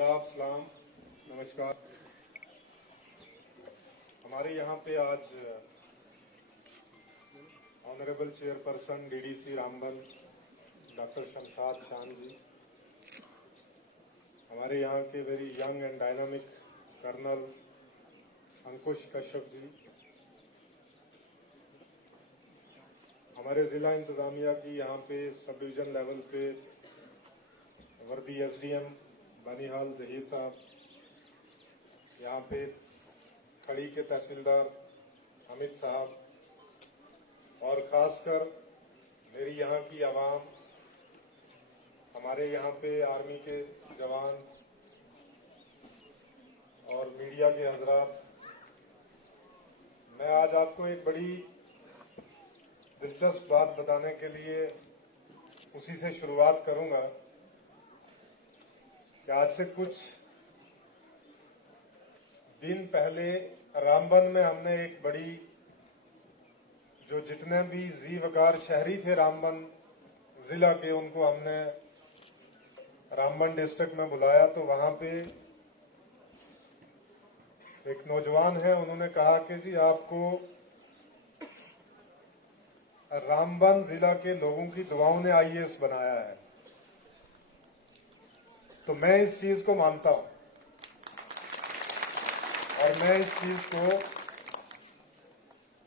आदाब, सलाम, नमस्कार। हमारे यहाँ पे आज honourable chairperson DDC Ramban doctor Shamshad Shan ji, हमारे यहाँ के very young and dynamic colonel Ankush Kashyap ji, हमारे जिला इंतजामिया की यहाँ पे सब डिवीजन लेवल पे वर्दी एसडीएम बनिहाल जहीर साहब, यहाँ पे खड़ी के तहसीलदार अमित साहब, और खासकर मेरी यहाँ की आवाम, हमारे यहाँ पे आर्मी के जवान और मीडिया के हजरात, मैं आज आपको एक बड़ी दिलचस्प बात बताने के लिए उसी से शुरुआत करूंगा कि आज से कुछ दिन पहले रामबन में हमने एक बड़ी, जो जितने भी जी वकार शहरी थे रामबन जिला के, उनको हमने रामबन डिस्ट्रिक्ट में बुलाया। तो वहां पे एक नौजवान है, उन्होंने कहा कि जी आपको रामबन जिला के लोगों की दुआओं ने आईएएस बनाया है। तो मैं इस चीज को मानता हूं और मैं इस चीज को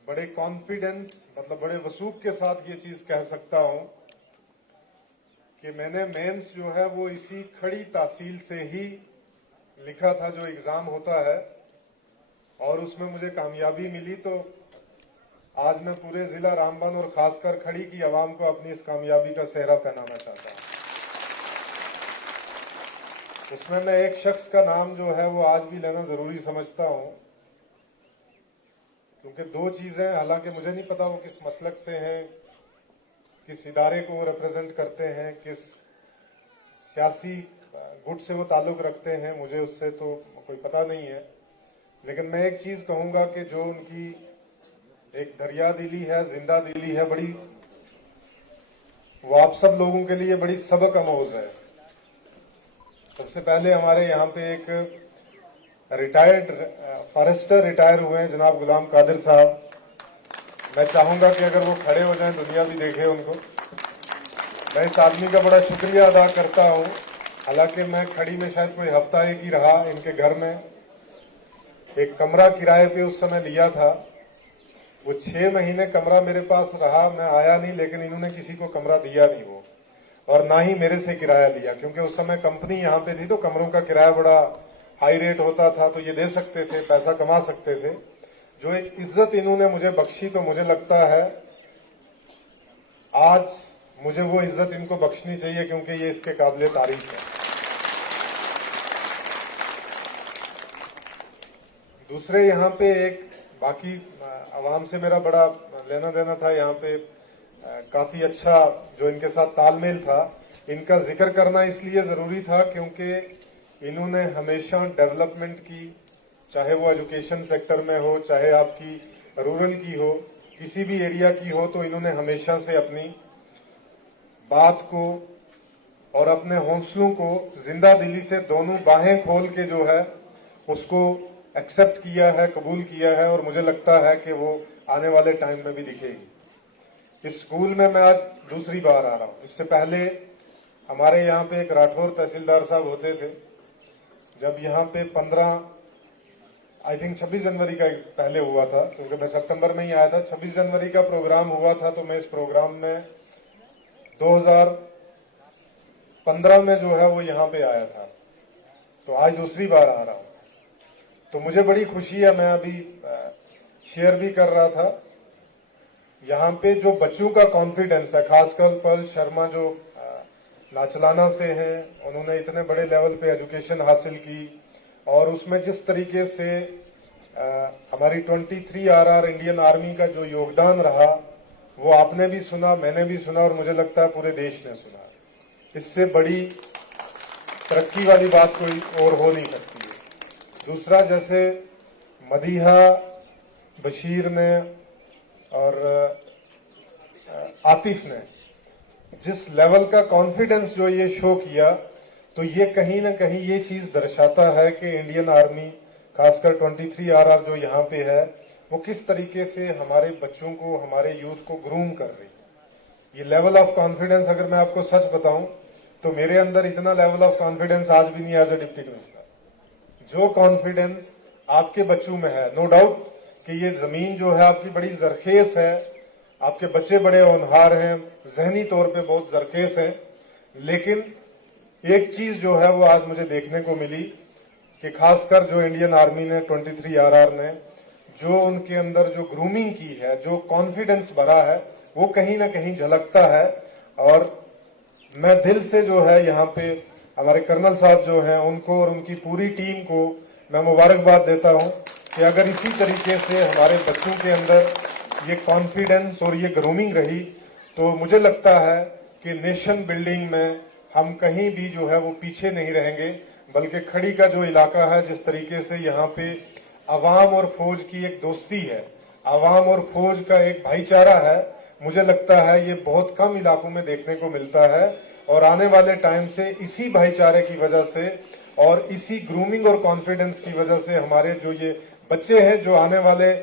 बड़े कॉन्फिडेंस, मतलब बड़े वसूख के साथ ये चीज कह सकता हूं कि मैंने मेंस जो है वो इसी खड़ी तहसील से ही लिखा था, जो एग्जाम होता है, और उसमें मुझे कामयाबी मिली। तो आज मैं पूरे जिला रामबन और खासकर खड़ी की आवाम को अपनी इस कामयाबी का सेहरा पहनाना चाहता हूं। उसमें मैं एक शख्स का नाम जो है वो आज भी लेना जरूरी समझता हूं, क्योंकि दो चीजें, हालांकि मुझे नहीं पता वो किस मसलक से हैं, किस इदारे को वो रिप्रेजेंट करते हैं, किस सियासी गुट से वो ताल्लुक रखते हैं, मुझे उससे तो कोई पता नहीं है। लेकिन मैं एक चीज कहूंगा कि जो उनकी एक दरिया दिली है, जिंदा दिली है बड़ी, वो आप सब लोगों के लिए बड़ी सबक आमोज है। सबसे पहले हमारे यहाँ पे एक रिटायर्ड फॉरेस्टर रिटायर हुए हैं, जनाब गुलाम कादिर साहब। मैं चाहूंगा कि अगर वो खड़े हो जाएं, दुनिया भी देखे उनको। मैं इस आदमी का बड़ा शुक्रिया अदा करता हूं। हालांकि मैं खड़ी में शायद कोई हफ्ता एक ही रहा, इनके घर में एक कमरा किराए पे उस समय लिया था। वो 6 महीने कमरा मेरे पास रहा, मैं आया नहीं, लेकिन इन्होंने किसी को कमरा दिया नहीं वो, और ना ही मेरे से किराया लिया, क्योंकि उस समय कंपनी यहां पे थी तो कमरों का किराया बड़ा हाई रेट होता था, तो ये दे सकते थे, पैसा कमा सकते थे। जो एक इज्जत इन्होंने मुझे बख्शी, तो मुझे लगता है आज मुझे वो इज्जत इनको बख्शनी चाहिए, क्योंकि ये इसके काबिले तारीफ है। दूसरे यहाँ पे एक बाकी आवाम से मेरा बड़ा लेना देना था, यहाँ पे काफी अच्छा जो इनके साथ तालमेल था। इनका जिक्र करना इसलिए जरूरी था क्योंकि इन्होंने हमेशा डेवलपमेंट की, चाहे वो एजुकेशन सेक्टर में हो, चाहे आपकी रूरल की हो, किसी भी एरिया की हो, तो इन्होंने हमेशा से अपनी बात को और अपने हौसलों को जिंदा दिली से दोनों बाहें खोल के जो है उसको एक्सेप्ट किया है, कबूल किया है, और मुझे लगता है कि वो आने वाले टाइम में भी दिखेगी। इस स्कूल में मैं आज दूसरी बार आ रहा हूं। इससे पहले हमारे यहाँ पे एक राठौर तहसीलदार साहब होते थे। जब यहाँ पे 26 जनवरी का पहले हुआ था, क्योंकि मैं सितंबर में ही आया था, 26 जनवरी का प्रोग्राम हुआ था, तो मैं इस प्रोग्राम में 2015 में जो है वो यहाँ पे आया था। तो आज दूसरी बार आ रहा हूं, तो मुझे बड़ी खुशी है। मैं अभी शेयर भी कर रहा था, यहाँ पे जो बच्चों का कॉन्फिडेंस है, खासकर पर्ल शर्मा जो नाचलाना से हैं, उन्होंने इतने बड़े लेवल पे एजुकेशन हासिल की, और उसमें जिस तरीके से हमारी 23 RR इंडियन आर्मी का जो योगदान रहा, वो आपने भी सुना, मैंने भी सुना, और मुझे लगता है पूरे देश ने सुना। इससे बड़ी तरक्की वाली बात कोई और हो नहीं सकती है। दूसरा, जैसे मदीहा, बशीर ने और आतिफ ने जिस लेवल का कॉन्फिडेंस जो ये शो किया, तो ये कहीं ना कहीं ये चीज दर्शाता है कि इंडियन आर्मी, खासकर 23RR जो यहाँ पे है, वो किस तरीके से हमारे बच्चों को, हमारे यूथ को ग्रूम कर रही है। ये लेवल ऑफ कॉन्फिडेंस, अगर मैं आपको सच बताऊं तो मेरे अंदर इतना लेवल ऑफ कॉन्फिडेंस आज भी नहीं एज ए डिप्टी कमिश्नर। जो कॉन्फिडेंस आपके बच्चों में है, नो डाउट कि ये जमीन जो है आपकी बड़ी जरखेज है, आपके बच्चे बड़े होनहार हैं, जहनी तौर पे बहुत जरखेज हैं, लेकिन एक चीज जो है वो आज मुझे देखने को मिली कि खासकर जो इंडियन आर्मी ने, 23RR ने जो उनके अंदर जो ग्रूमिंग की है, जो कॉन्फिडेंस भरा है, वो कहीं ना कहीं झलकता है। और मैं दिल से जो है यहाँ पे हमारे कर्नल साहब जो हैं उनको और उनकी पूरी टीम को मैं मुबारकबाद देता हूं कि अगर इसी तरीके से हमारे बच्चों के अंदर ये कॉन्फिडेंस और ये ग्रूमिंग रही तो मुझे लगता है कि नेशन बिल्डिंग में हम कहीं भी जो है वो पीछे नहीं रहेंगे। बल्कि खड़ी का जो इलाका है, जिस तरीके से यहाँ पे अवाम और फौज की एक दोस्ती है, अवाम और फौज का एक भाईचारा है, मुझे लगता है ये बहुत कम इलाकों में देखने को मिलता है। और आने वाले टाइम से इसी भाईचारे की वजह से और इसी ग्रूमिंग और कॉन्फिडेंस की वजह से हमारे जो ये बच्चे हैं, जो आने वाले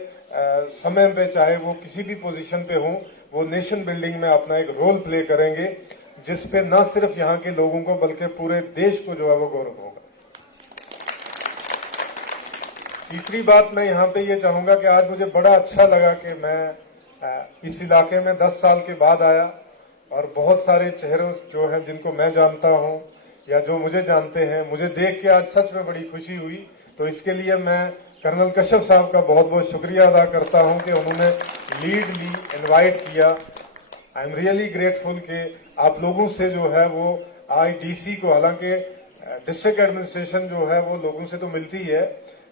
समय पे चाहे वो किसी भी पोजीशन पे हों, वो नेशन बिल्डिंग में अपना एक रोल प्ले करेंगे, जिसपे न सिर्फ यहाँ के लोगों को बल्कि पूरे देश को जो है वो गौरव होगा। तीसरी बात मैं यहाँ पे ये चाहूंगा कि आज मुझे बड़ा अच्छा लगा कि मैं इस इलाके में 10 साल के बाद आया और बहुत सारे चेहरों जो है जिनको मैं जानता हूं या जो मुझे जानते हैं, मुझे देख के आज सच में बड़ी खुशी हुई। तो इसके लिए मैं कर्नल कश्यप साहब का बहुत बहुत शुक्रिया अदा करता हूं कि उन्होंने लीड ली, इनवाइट किया। आई एम रियली ग्रेटफुल कि आप लोगों से जो है वो आईडीसी को, हालांकि डिस्ट्रिक्ट एडमिनिस्ट्रेशन जो है वो लोगों से तो मिलती है,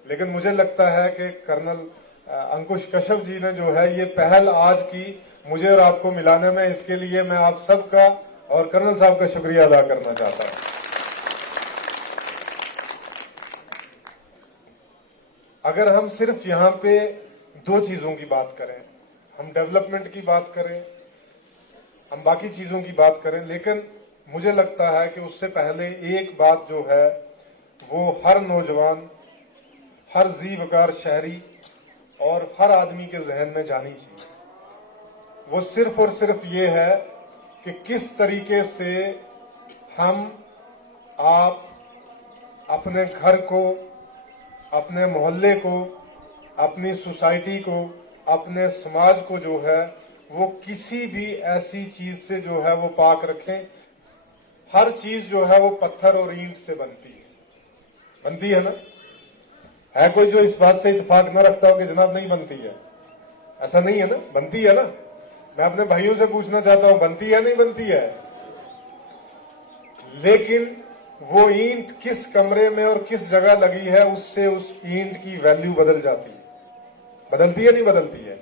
लेकिन मुझे लगता है कि कर्नल अंकुश कश्यप जी ने जो है ये पहल आज की मुझे और आपको मिलाने में, इसके लिए मैं आप सबका और कर्नल साहब का शुक्रिया अदा करना चाहता हूं। अगर हम सिर्फ यहां पे दो चीजों की बात करें, हम डेवलपमेंट की बात करें, हम बाकी चीजों की बात करें, लेकिन मुझे लगता है कि उससे पहले एक बात जो है वो हर नौजवान, हर जी वकार शहरी और हर आदमी के जहन में जानी चाहिए। वो सिर्फ और सिर्फ ये है कि किस तरीके से हम, आप अपने घर को, अपने मोहल्ले को, अपनी सोसाइटी को, अपने समाज को जो है वो किसी भी ऐसी चीज से जो है वो पाक रखें। हर चीज जो है वो पत्थर और ईंट से बनती है ना? है कोई जो इस बात से इत्तेफाक न रखता हो कि जनाब नहीं बनती है? ऐसा नहीं है ना, बनती है ना? मैं अपने भाइयों से पूछना चाहता हूं, बनती है नहीं बनती है? लेकिन वो ईंट किस कमरे में और किस जगह लगी है, उससे उस ईंट की वैल्यू बदल जाती है। बदलती है नहीं बदलती है?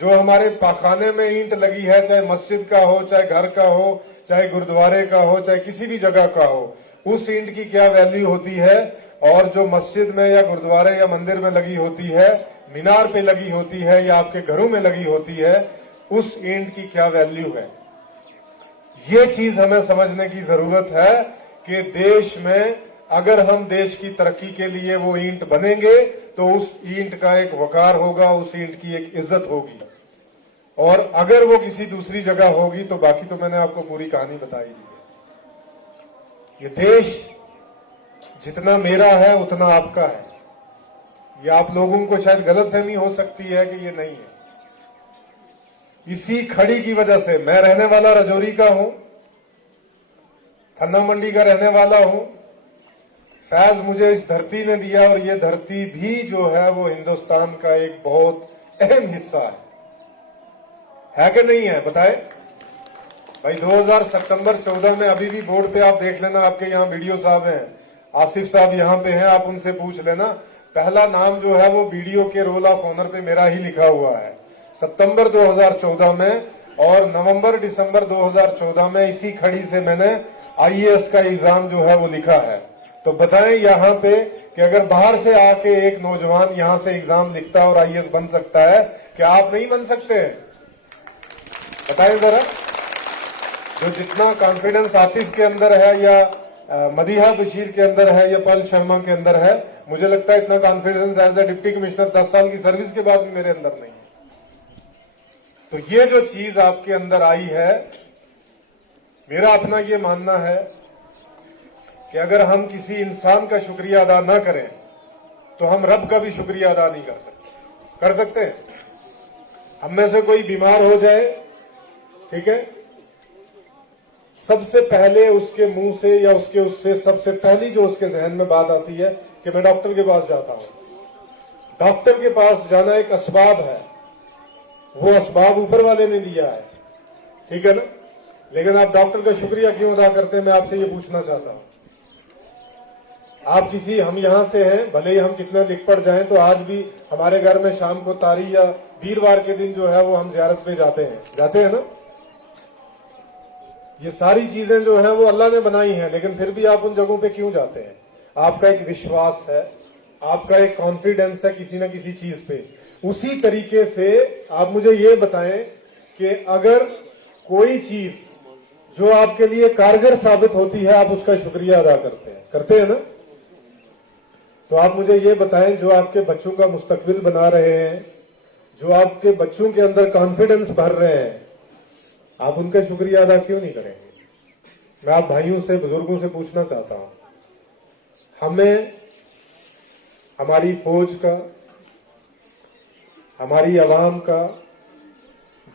जो हमारे पाखाने में ईंट लगी है, चाहे मस्जिद का हो, चाहे घर का हो, चाहे गुरुद्वारे का हो, चाहे किसी भी जगह का हो, उस ईंट की क्या वैल्यू होती है? और जो मस्जिद में या गुरुद्वारे या मंदिर में लगी होती है, मीनार पे लगी होती है या आपके घरों में लगी होती है, उस ईंट की क्या वैल्यू है? ये चीज हमें समझने की जरूरत है कि देश में अगर हम देश की तरक्की के लिए वो ईंट बनेंगे तो उस ईंट का एक वकार होगा, उस ईंट की एक इज्जत होगी। और अगर वो किसी दूसरी जगह होगी तो बाकी तो मैंने आपको पूरी कहानी बताई दी है। ये देश जितना मेरा है उतना आपका है। ये आप लोगों को शायद गलतफहमी हो सकती है कि ये नहीं है। इसी खड़ी की वजह से, मैं रहने वाला राजौरी का हूं, खन्ना मंडी का रहने वाला हूं। फैज मुझे इस धरती ने दिया और ये धरती भी जो है वो हिंदुस्तान का एक बहुत अहम हिस्सा है कि नहीं है? बताए भाई। 2000 सितंबर 14 में, अभी भी बोर्ड पे आप देख लेना, आपके यहाँ वीडियो साहब हैं, आसिफ साहब यहाँ पे हैं, आप उनसे पूछ लेना। पहला नाम जो है वो वीडियो के रोल ऑफ ऑनर पे मेरा ही लिखा हुआ है, सितंबर 2014 में। और नवंबर दिसंबर 2014 में इसी खड़ी से मैंने आईएएस का एग्जाम जो है वो लिखा है। तो बताएं यहाँ पे कि अगर बाहर से आके एक नौजवान यहां से एग्जाम लिखता है और आईएएस बन सकता है, क्या आप नहीं बन सकते हैं? बताएं जरा। जो जितना कॉन्फिडेंस आतिफ के अंदर है या मदीहा बशीर के अंदर है या पल शर्मा के अंदर है। मुझे लगता है इतना confidence as a deputy commissioner 10 साल की सर्विस के बाद भी मेरे अंदर नहीं है। तो ये जो चीज आपके अंदर आई है, मेरा अपना ये मानना है कि अगर हम किसी इंसान का शुक्रिया अदा ना करें तो हम रब का भी शुक्रिया अदा नहीं कर सकते। कर सकते हैं? हम में से कोई बीमार हो जाए, ठीक है, सबसे पहले उसके मुंह से या उसके उससे सबसे पहली जो उसके जहन में बात आती है कि मैं डॉक्टर के पास जाता हूं। डॉक्टर के पास जाना एक असबाब है, वो असबाब ऊपर वाले ने दिया है, ठीक है ना। लेकिन आप डॉक्टर का शुक्रिया क्यों अदा करते हैं, मैं आपसे ये पूछना चाहता हूं। आप किसी, हम यहां से हैं, भले ही हम कितने लिख पढ़ जाएं, तो आज भी हमारे घर में शाम को तारी या वीरवार के दिन जो है वो हम जियारत पे जाते हैं ना। ये सारी चीजें जो है वो अल्लाह ने बनाई हैं, लेकिन फिर भी आप उन जगहों पे क्यों जाते हैं? आपका एक विश्वास है, आपका एक कॉन्फिडेंस है किसी न किसी चीज पे। उसी तरीके से आप मुझे ये बताएं कि अगर कोई चीज जो आपके लिए कारगर साबित होती है, आप उसका शुक्रिया अदा करते हैं ना। तो आप मुझे ये बताएं, जो आपके बच्चों का मुस्तकबिल बना रहे हैं, जो आपके बच्चों के अंदर कॉन्फिडेंस भर रहे हैं, आप उनका शुक्रिया अदा क्यों नहीं करेंगे? मैं आप भाइयों से, बुजुर्गों से पूछना चाहता हूं। हमें हमारी फौज का, हमारी आवाम का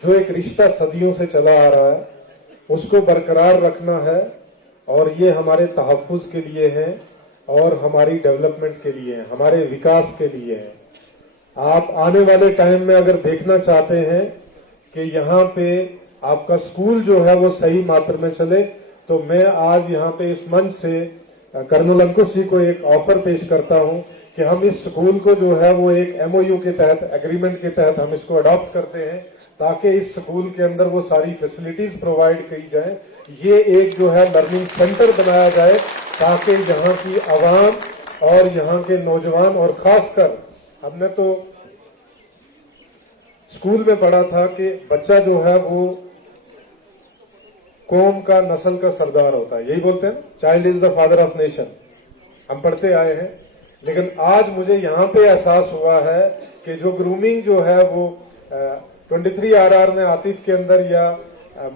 जो एक रिश्ता सदियों से चला आ रहा है, उसको बरकरार रखना है। और ये हमारे तहफ्फुज के लिए है और हमारी डेवलपमेंट के लिए है, हमारे विकास के लिए है। आप आने वाले टाइम में अगर देखना चाहते हैं कि यहाँ पे आपका स्कूल जो है वो सही मात्रा में चले, तो मैं आज यहाँ पे इस मंच से कर्नल अंकुश जी को एक ऑफर पेश करता हूं कि हम इस स्कूल को जो है वो एक MOU के तहत, एग्रीमेंट के तहत हम इसको अडॉप्ट करते हैं, ताकि इस स्कूल के अंदर वो सारी फैसिलिटीज प्रोवाइड की जाए। ये एक जो है लर्निंग सेंटर बनाया जाए, ताकि यहाँ की आवाम और यहाँ के नौजवान, और खासकर हमने तो स्कूल में पढ़ा था कि बच्चा जो है वो कौम का, नस्ल का सरदार होता है, यही बोलते हैं, child is the father of nation. हम पढ़ते आए हैं। लेकिन आज मुझे यहाँ पे एहसास हुआ है कि जो ग्रूमिंग जो है वो 23 RR ने आतिफ के अंदर, या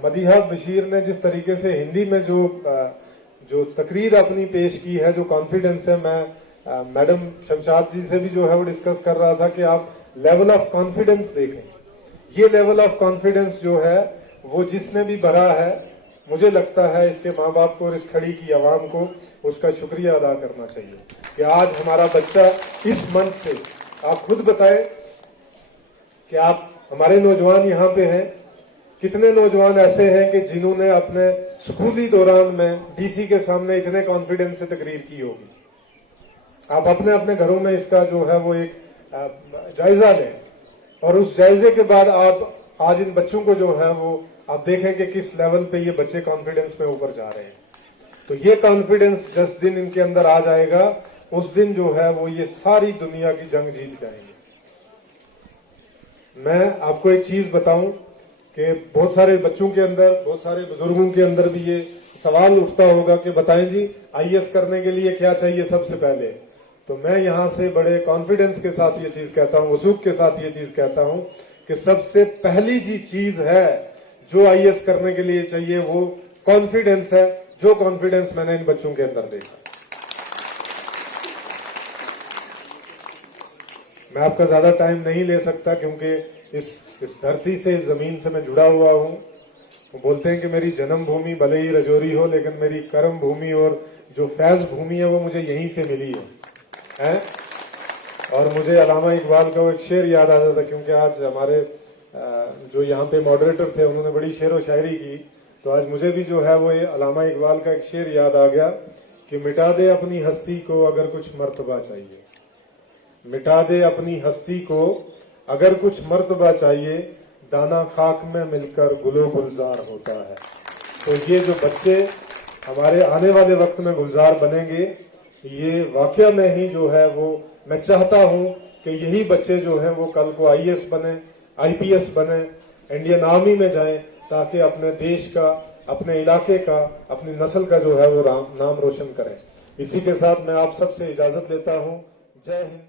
मदीहा बशीर ने जिस तरीके से हिंदी में जो तकरीर अपनी पेश की है, जो कॉन्फिडेंस है, मैं मैडम शमशाद जी से भी जो है वो डिस्कस कर रहा था कि आप लेवल ऑफ कॉन्फिडेंस देखें। ये लेवल ऑफ कॉन्फिडेंस जो है वो जिसने भी भरा है, मुझे लगता है इसके माँ बाप को और इस खड़ी की आवाम को उसका शुक्रिया अदा करना चाहिए कि आज हमारा बच्चा इस मंच से, आप खुद बताएं कि आप, हमारे नौजवान यहाँ पे हैं, कितने नौजवान ऐसे हैं कि जिन्होंने अपने स्कूली दौरान में DC के सामने इतने कॉन्फिडेंस से तकरीर की होगी। आप अपने अपने घरों में इसका जो है वो एक जायजा लें, और उस जायजे के बाद आप आज इन बच्चों को जो है वो आप देखें कि किस लेवल पे ये बच्चे कॉन्फिडेंस में ऊपर जा रहे हैं। तो ये कॉन्फिडेंस जिस दिन इनके अंदर आ जाएगा, उस दिन जो है वो ये सारी दुनिया की जंग जीत जाएंगे। मैं आपको एक चीज बताऊं कि बहुत सारे बच्चों के अंदर, बहुत सारे बुजुर्गों के अंदर भी ये सवाल उठता होगा कि बताएं जी, IAS करने के लिए क्या चाहिए सबसे पहले। तो मैं यहां से बड़े कॉन्फिडेंस के साथ ये चीज कहता हूं, वसूख के साथ ये चीज कहता हूं कि सबसे पहली जी चीज है जो IAS करने के लिए चाहिए, वो कॉन्फिडेंस है। जो कॉन्फिडेंस मैंने इन बच्चों के अंदर देखा। मैं आपका ज्यादा टाइम नहीं ले सकता, क्योंकि इस धरती से, इस जमीन से मैं जुड़ा हुआ हूं। वो बोलते हैं कि मेरी जन्मभूमि भले ही रजौरी हो, लेकिन मेरी कर्म भूमि और जो फैज भूमि है वो मुझे यहीं से मिली है? और मुझे अल्लामा इकबाल का वो एक शेर याद आता था, क्योंकि आज हमारे जो यहाँ पे मॉडरेटर थे उन्होंने बड़ी शेर व शायरी की, तो आज मुझे भी जो है वो ये अल्लामा इकबाल का एक शेर याद आ गया कि मिटा दे अपनी हस्ती को अगर कुछ मर्तबा चाहिए, मिटा दे अपनी हस्ती को अगर कुछ मर्तबा चाहिए, दाना खाक में मिलकर गुलो गुलजार होता है। तो ये जो बच्चे हमारे आने वाले वक्त में गुलजार बनेंगे, ये वाकया में ही जो है वो मैं चाहता हूं कि यही बच्चे जो हैं वो कल को IAS बने, IPS बने, इंडियन आर्मी में जाएं, ताकि अपने देश का, अपने इलाके का, अपनी नस्ल का जो है वो नाम रोशन करें। इसी के साथ मैं आप सबसे इजाजत लेता हूं। जय हिंद।